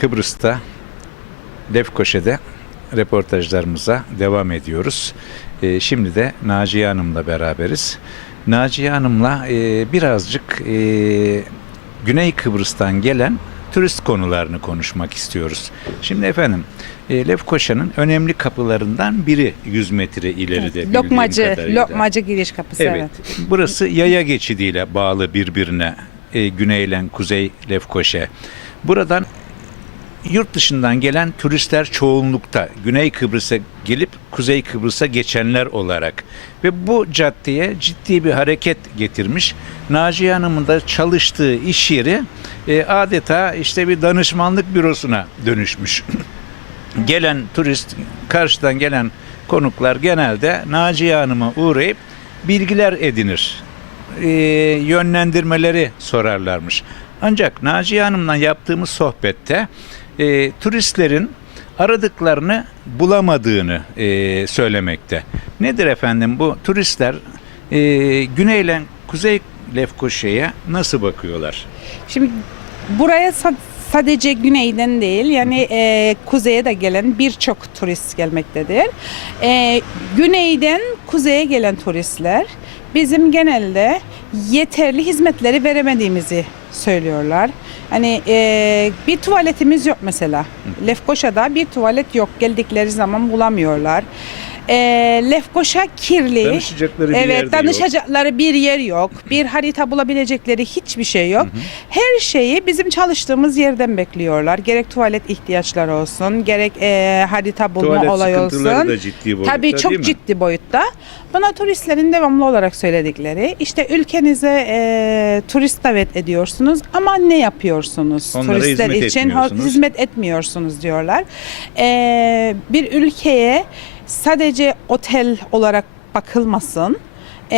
Kıbrıs'ta Lefkoşe'de reportajlarımıza devam ediyoruz. Ee, şimdi de Naciye Hanım'la beraberiz. Naciye Hanım'la e, birazcık e, Güney Kıbrıs'tan gelen turist konularını konuşmak istiyoruz. Şimdi efendim e, Lefkoşa'nın önemli kapılarından biri 100 metre ileride. bildiğim Lokmacı, lokmacı giriş kapısı Evet. evet. Burası yaya geçidiyle bağlı birbirine. E, güneylen kuzey Lefkoşe. Buradan yurt dışından gelen turistler çoğunlukta Güney Kıbrıs'a gelip Kuzey Kıbrıs'a geçenler olarak ve bu caddeye ciddi bir hareket getirmiş. Naciye Hanım'ın da çalıştığı iş yeri e, adeta işte bir danışmanlık bürosuna dönüşmüş. gelen turist, karşıdan gelen konuklar genelde Naciye Hanım'a uğrayıp bilgiler edinir. E, yönlendirmeleri sorarlarmış. Ancak Naciye Hanım'la yaptığımız sohbette e, turistlerin aradıklarını bulamadığını e, söylemekte. Nedir efendim bu turistler e, güneyle kuzey Lefkoşa'ya nasıl bakıyorlar? Şimdi buraya sa- sadece güneyden değil yani e, kuzeye de gelen birçok turist gelmektedir. E, güneyden kuzeye gelen turistler bizim genelde yeterli hizmetleri veremediğimizi söylüyorlar. Hani e, bir tuvaletimiz yok mesela. Lefkoşa'da bir tuvalet yok. Geldikleri zaman bulamıyorlar. E, Lefkoşa kirli. Danışacakları bir yer evet, yok. danışacakları bir yer yok. Bir harita bulabilecekleri hiçbir şey yok. Her şeyi bizim çalıştığımız yerden bekliyorlar. Gerek tuvalet ihtiyaçları olsun, gerek e, harita bulma Tuvalet olayı olsun. da ciddi boyutta Tabii çok ciddi boyutta. Bana turistlerin devamlı olarak söyledikleri işte ülkenize e, turist davet ediyorsunuz ama ne yapıyorsunuz? Onlara Turistler hizmet için hizmet etmiyorsunuz diyorlar. E, bir ülkeye sadece otel olarak bakılmasın. E,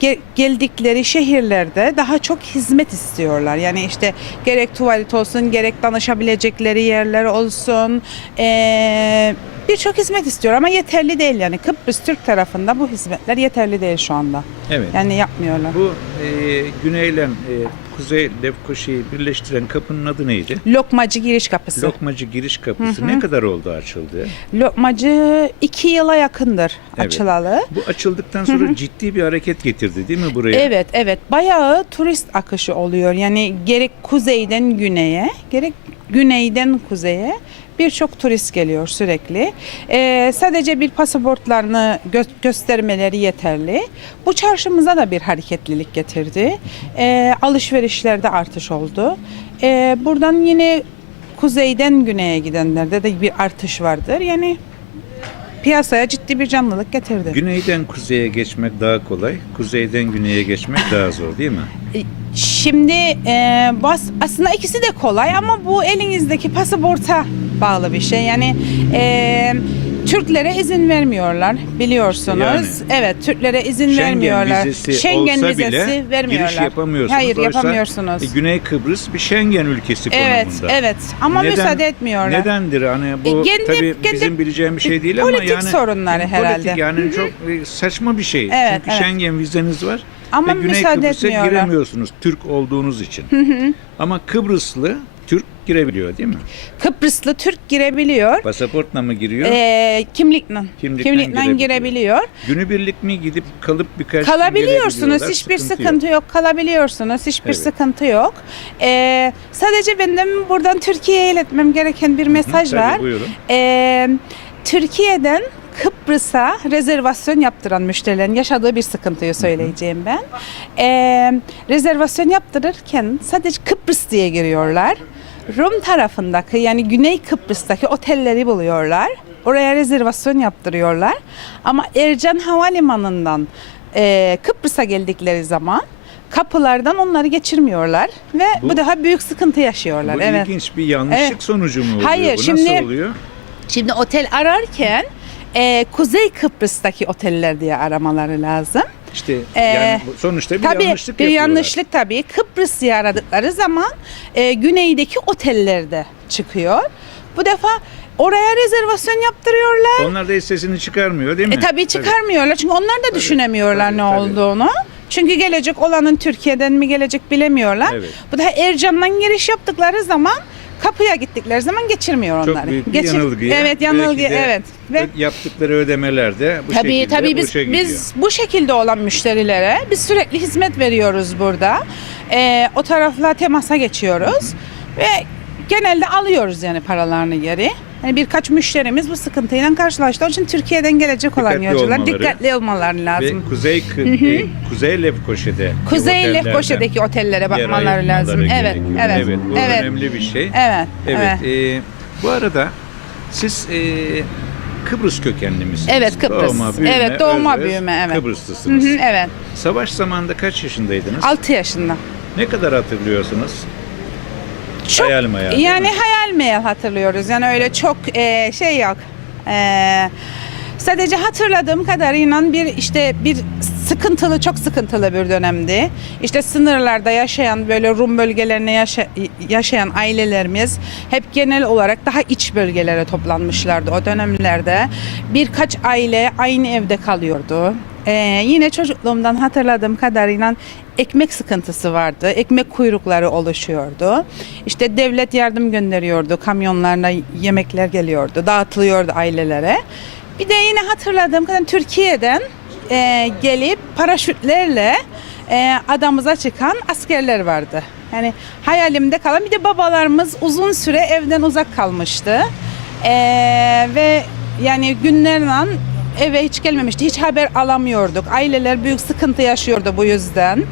ge- geldikleri şehirlerde daha çok hizmet istiyorlar. Yani işte gerek tuvalet olsun, gerek danışabilecekleri yerler olsun. E, Birçok hizmet istiyor ama yeterli değil yani. Kıbrıs Türk tarafında bu hizmetler yeterli değil şu anda. Evet. Yani yapmıyorlar. Bu e, güneyle e, kuzey Lefkoşa'yı birleştiren kapının adı neydi? Lokmacı giriş kapısı. Lokmacı giriş kapısı ne kadar oldu açıldı? Lokmacı iki yıla yakındır Evet. açılalı. Bu açıldıktan sonra ciddi bir hareket getirdi değil mi buraya? Evet evet bayağı turist akışı oluyor. Yani gerek kuzeyden güneye gerek güneyden kuzeye birçok turist geliyor sürekli. Ee, sadece bir pasaportlarını gö- göstermeleri yeterli. Bu çarşımıza da bir hareketlilik getirdi. Ee, alışverişlerde artış oldu. Ee, buradan yine kuzeyden güneye gidenlerde de bir artış vardır. Yani piyasaya ciddi bir canlılık getirdi. Güneyden kuzeye geçmek daha kolay, kuzeyden güneye geçmek daha zor değil mi? Şimdi e, bas, aslında ikisi de kolay ama bu elinizdeki pasaporta bağlı bir şey. Yani e, Türklere izin vermiyorlar biliyorsunuz. Yani. evet Türklere izin Schengen vermiyorlar. vizesi Schengen olsa vizesi bile vermiyorlar. giriş yapamıyorsunuz. Hayır Oysa, yapamıyorsunuz. e, Güney Kıbrıs bir Schengen ülkesi evet konumunda. evet ama Neden- müsaade etmiyorlar. Nedendir hani bu E, kendi- tabii kendi bizim bileceğim bir şey değil ama politik yani sorunları yani herhalde. Politik yani çok e, saçma bir şey. Evet, Çünkü evet. Schengen vizeniz var Ama ve Güney müsaade Kıbrıs'a giremiyorsunuz Türk olduğunuz için. ama Kıbrıslı girebiliyor değil mi? Kıbrıslı Türk girebiliyor. Pasaportla mı giriyor? E, kimlikle, Kimlikle kimlikle girebiliyor. girebiliyor. Günübirlik mi gidip kalıp birkaç gün Kalabiliyorsunuz. gelebiliyorlar, Hiçbir sıkıntı sıkıntı, yok. yok. Kalabiliyorsunuz. Hiçbir Evet. sıkıntı yok. Ee, sadece benim buradan Türkiye'ye iletmem gereken bir mesaj Tabii, var. buyurun. Ee, Türkiye'den Kıbrıs'a rezervasyon yaptıran müşterilerin yaşadığı bir sıkıntıyı söyleyeceğim ben. Ee, rezervasyon yaptırırken sadece Kıbrıs diye giriyorlar. Rum tarafındaki yani Güney Kıbrıs'taki otelleri buluyorlar. Oraya rezervasyon yaptırıyorlar. Ama Ercan Havalimanı'ndan e, Kıbrıs'a geldikleri zaman kapılardan onları geçirmiyorlar ve bu, Bu- daha büyük sıkıntı yaşıyorlar. Bu evet. ilginç bir yanlışlık Evet. sonucu mu oluyor? Hayır, Bu şimdi- nasıl oluyor? Şimdi otel ararken e, Kuzey Kıbrıs'taki oteller diye aramaları lazım. İşte Ee, yani sonuçta bir tabii yanlışlık bir yapıyorlar. yanlışlık tabii. Kıbrıs diye aradıkları zaman e, güneydeki otellerde çıkıyor. Bu defa oraya rezervasyon yaptırıyorlar. Onlar da hiç sesini çıkarmıyor değil mi? E tabii çıkarmıyorlar çünkü onlar da düşünemiyorlar tabii, ne tabii. olduğunu. Çünkü gelecek olanın Türkiye'den mi gelecek bilemiyorlar. Evet. Bu da Ercan'dan giriş yaptıkları zaman Kapıya gittikleri zaman geçirmiyor Çok onları. büyük bir Geçir- yanılgıya. Evet yanılgı belki de evet. Ve yaptıkları ödemeler de bu Tabii şekilde tabii biz boşa gidiyor. biz bu şekilde olan müşterilere biz sürekli hizmet veriyoruz burada. Ee, o tarafla temasa geçiyoruz ve genelde alıyoruz yani paralarını geri. Yani birkaç müşterimiz bu sıkıntıyla karşılaştı. Onun için Türkiye'den gelecek olan Dikkatli yolcular olmaları dikkatli olmaları Ve lazım. Kuzey Kı- e, Kuzey Lefkoşa'da Kuzey Lefkoşa'daki otellere bakmaları lazım. Evet, evet, evet. Bu evet. önemli bir şey. Evet, Evet. e, bu arada siz e, Kıbrıs kökenli misiniz? Evet, Kıbrıs. Doğma, büyüme, Evet, doğma, özbez büyüme, evet. Hı Kıbrıslısınız. hı, evet. Savaş zamanında kaç yaşındaydınız? 6 yaşında. Ne kadar hatırlıyorsunuz? Çok Hayal meyal, değil Yani mi? hayal meyal hatırlıyoruz. Yani öyle çok e, şey yok. E, sadece hatırladığım kadarıyla bir işte bir sıkıntılı çok sıkıntılı bir dönemdi. İşte sınırlarda yaşayan böyle Rum bölgelerine yaşa- yaşayan ailelerimiz hep genel olarak daha iç bölgelere toplanmışlardı o dönemlerde. Birkaç aile aynı evde kalıyordu. Ee, yine çocukluğumdan hatırladığım kadarıyla ekmek sıkıntısı vardı. Ekmek kuyrukları oluşuyordu. İşte devlet yardım gönderiyordu. Kamyonlarına yemekler geliyordu. Dağıtılıyordu ailelere. Bir de yine hatırladığım kadar Türkiye'den e, gelip paraşütlerle e, adamıza çıkan askerler vardı. Yani hayalimde kalan bir de babalarımız uzun süre evden uzak kalmıştı. E, ve yani günlerle eve hiç gelmemişti. Hiç haber alamıyorduk. Aileler büyük sıkıntı yaşıyordu bu yüzden.